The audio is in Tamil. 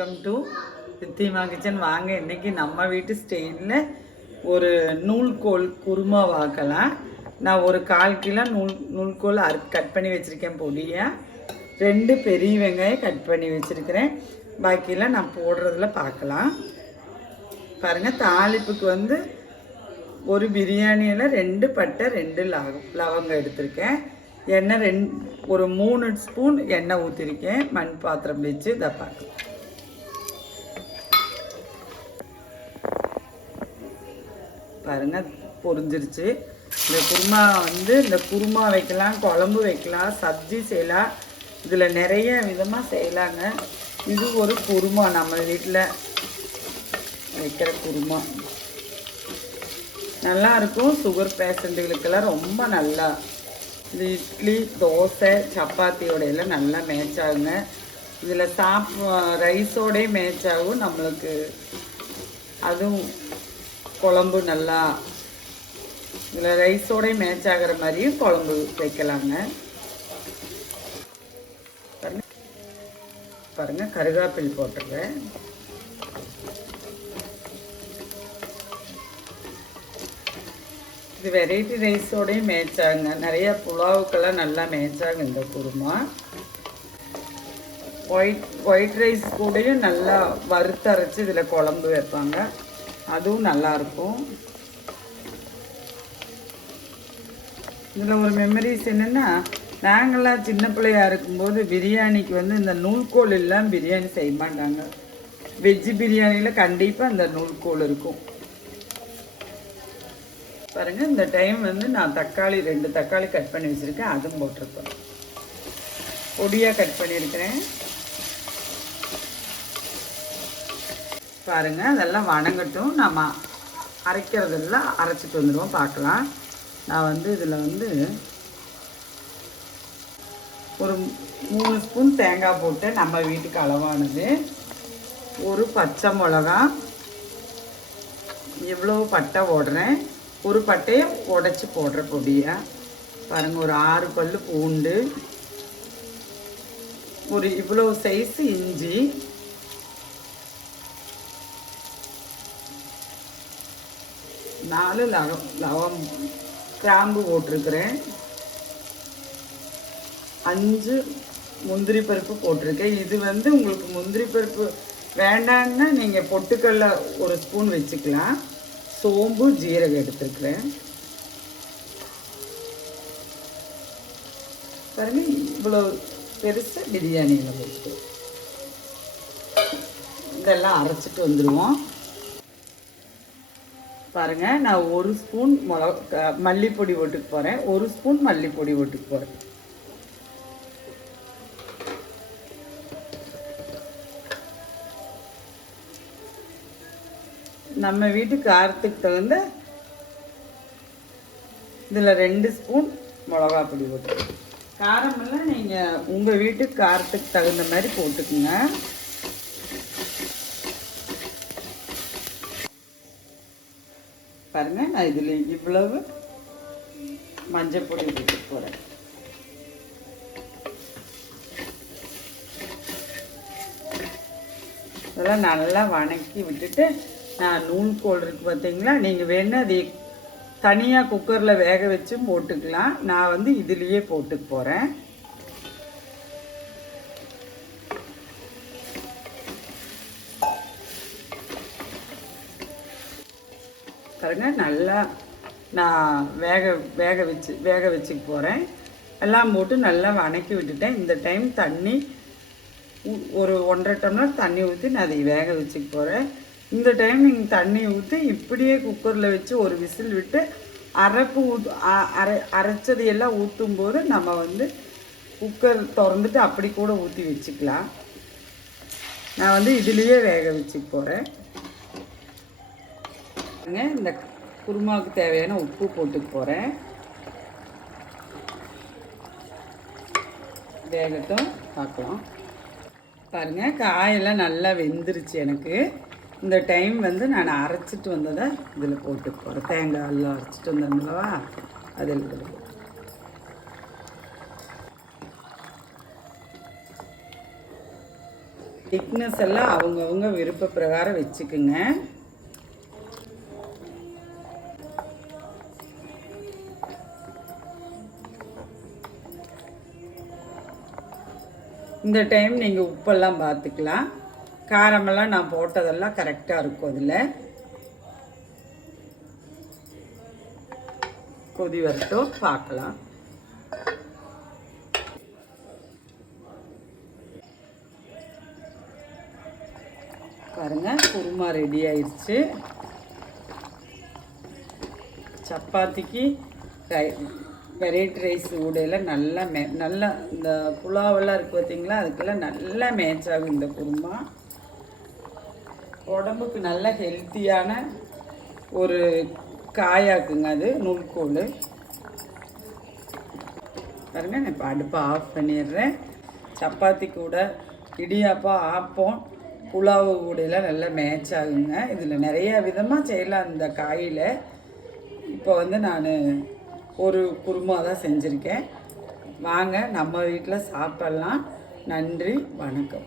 Welcome to சித்திமா kitchen. வாங்க இன்றைக்கி நம்ம வீட்டு ஸ்டைலில் ஒரு நூல்கோல் குருமா வாக்கலாம். நான் ஒரு 1/4 கிலோ நூல்கோல் கட் பண்ணி வச்சுருக்கேன் பொடியாக. 2 பெரிய வெங்காயம் கட் பண்ணி வச்சுருக்கிறேன். பாக்கியெல்லாம் நான் போடுறதுல பார்க்கலாம். பாருங்கள், தாளிப்புக்கு வந்து ஒரு பிரியாணியில் 2 பட்டை 2 லவங்கம் எடுத்திருக்கேன். எண்ணெய் ஒரு 3 ஸ்பூன் எண்ணெய் ஊற்றிருக்கேன். மண் பாத்திரம் வச்சு இதை பார்க்கலாம். பாருங்கள், பொரிஞ்சிருச்சு. இந்த குருமா வைக்கலாம், குழம்பு வைக்கலாம், சப்ஜி செய்யலாம். இதில் நிறைய விதமாக செய்யலாங்க. இது ஒரு குருமா, நம்ம வீட்டில் வைக்கிற குருமா நல்லாயிருக்கும். சுகர் பேஷண்ட்டுகளுக்கெல்லாம் ரொம்ப நல்லா. இது இட்லி, தோசை, சப்பாத்தியோடையெல்லாம் நல்லா மேட்ச் ஆகுங்க. இதில் ரைஸோடய மேட்ச் ஆகும் நம்மளுக்கு. அதுவும் குழம்பு நல்லா இதில் ரைஸோடய மேட்ச் ஆகிற மாதிரியும் குழம்பு வைக்கலாங்க. பாருங்கள், கருவேப்பிலை போட்டுருவேன். இது வெரைட்டி ரைஸோடையும் மேட்ச் ஆகுங்க. நிறைய புலாவுக்கெல்லாம் நல்லா மேட்ச் ஆகும் இந்த குருமா. ஒயிட் ரைஸ் கூடயும் நல்லா வறுத்தரைச்சி இதில் குழம்பு வைப்பாங்க, அதுவும் நல்லாயிருக்கும். இதில் ஒரு மெமரிஸ் என்னென்னா, நாங்களாம் சின்ன பிள்ளையாக இருக்கும்போது பிரியாணிக்கு வந்து இந்த நூல்கோல் எல்லாம் பிரியாணி செய்ய மாட்டாங்க. வெஜ்ஜு பிரியாணியில் கண்டிப்பாக இந்த நூல்கோல் இருக்கும். பாருங்கள், இந்த டைம் வந்து நான் 2 தக்காளி கட் பண்ணி வச்சுருக்கேன், அதுவும் போட்டிருக்கேன். பொடியாக கட் பண்ணியிருக்கிறேன். பாருங்கள், அதெல்லாம் வணங்கட்டும். நம்ம அரைக்கிறதெல்லாம் அரைச்சிட்டு வந்துடுவோம், பார்க்கலாம். நான் வந்து இதில் வந்து ஒரு 3 ஸ்பூன் தேங்காய் போட்டு, நம்ம வீட்டுக்கு அளவானது. ஒரு பச்சை மிளகா, எவ்வளோ பட்டை போடுறேன். ஒரு பட்டையை உடச்சி போடுற பொடியாக. பாருங்கள், ஒரு 6 பல் பூண்டு, ஒரு இவ்வளோ சைஸு இஞ்சி, நாலு கிராம்பு போட்டிருக்கிறேன். 5 முந்திரி பருப்பு போட்டிருக்கேன். இது வந்து உங்களுக்கு முந்திரி பருப்பு வேண்டான்னா நீங்கள் பொட்டுக்கடலை 1 ஸ்பூன் வச்சுக்கலாம். சோம்பு, ஜீரகம் எடுத்துருக்கிறேன். பாருங்க, இவ்வளோ பெருசு பிரியாணியில் போட்டு இதெல்லாம் அரைச்சிட்டு வந்துடுவோம். பாருங்கள், நான் 1 ஸ்பூன் மல்லிப்பொடி போட்டுக்கு போகிறேன். 1 ஸ்பூன் மல்லிப்பொடி போட்டுக்கு போகிறேன். நம்ம வீட்டு காரத்துக்கு தகுந்த இதில் 2 ஸ்பூன் மிளகா பொடி போட்டு. காரமெல்லாம் நீங்கள் உங்கள் வீட்டு காரத்துக்கு தகுந்த மாதிரி போட்டுக்குங்க. பாருங்கள், நான் இதில் இவ்வளவு மஞ்சள் பொடி போட்டு போகிறேன். இதெல்லாம் நல்லா வணக்கி விட்டுட்டு, நான் நூல்கோல் இருக்குது பார்த்தீங்களா, நீங்கள் வேணால் அதை தனியாக குக்கரில் வேக வச்சும் போட்டுக்கலாம். நான் வந்து இதுலேயே போட்டுக்க போகிறேன். பாருங்க, நல்லா நான் வேக வச்சுக்க போகிறேன். எல்லாம் போட்டு நல்லா வணக்கி விட்டுட்டேன். இந்த டைம் தண்ணி ஒரு 1.5 டம்ளர் தண்ணி ஊற்றி நான் அதை வேக வச்சுக்க போகிறேன். இந்த டைம் நீங்கள் தண்ணி ஊற்றி இப்படியே குக்கரில் வச்சு ஒரு விசில் விட்டு அரைச்சதையெல்லாம் ஊற்றும்போது நம்ம வந்து குக்கர் திறந்துட்டு அப்படி கூட ஊற்றி வச்சுக்கலாம். நான் வந்து இதுலேயே வேக வச்சுக்க போகிறேன். இந்த குருமாவுக்கு தேவையான உப்பு போட்டுக்க போகிறேன். வேகட்டும், பார்க்கலாம். பாருங்கள், காயெல்லாம் நல்லா வெந்துருச்சு எனக்கு. இந்த டைம் வந்து நான் அரைச்சிட்டு வந்ததை இதில் போட்டு போகிறேன். தேங்காய் எல்லாம் அரைச்சிட்டு வந்தேன்லவா, அதில் திக்னஸ் எல்லாம் அவங்கவுங்க விருப்ப பிரகாரம் வச்சுக்குங்க. இந்த டைம் நீங்கள் உப்பெல்லாம் பார்த்துக்கலாம். காரமெல்லாம் நான் போட்டதெல்லாம் கரெக்டாக இருக்கும். அதில் கொதி வரட்டும், பார்க்கலாம். பாருங்கள், குருமா ரெடி ஆயிடுச்சு. சப்பாத்திக்கு வெரைட்டி ரைஸ் உடையில் நல்லா இந்த புலாவெல்லாம் இருக்குது பார்த்தீங்களா, அதுக்கெல்லாம் நல்லா மேட்ச் ஆகும் இந்த குருமா. உடம்புக்கு நல்ல ஹெல்த்தியான ஒரு காயாக்குங்க அது நூல்கோல். பாருங்க, நான் இப்போ அடுப்பை ஆஃப் பண்ணிடுறேன். சப்பாத்தி கூட இடியாப்பம் ஆப்பம் புலாவு கூடையெல்லாம் நல்லா மேட்ச் ஆகுங்க. இதில் நிறைய விதமாக செய்யலாம் இந்த காயில். இப்போ நான் ஒரு குருமா தான் செஞ்சுருக்கேன். வாங்க நம்ம வீட்டில் சாப்பிட்லாம். நன்றி, வணக்கம்.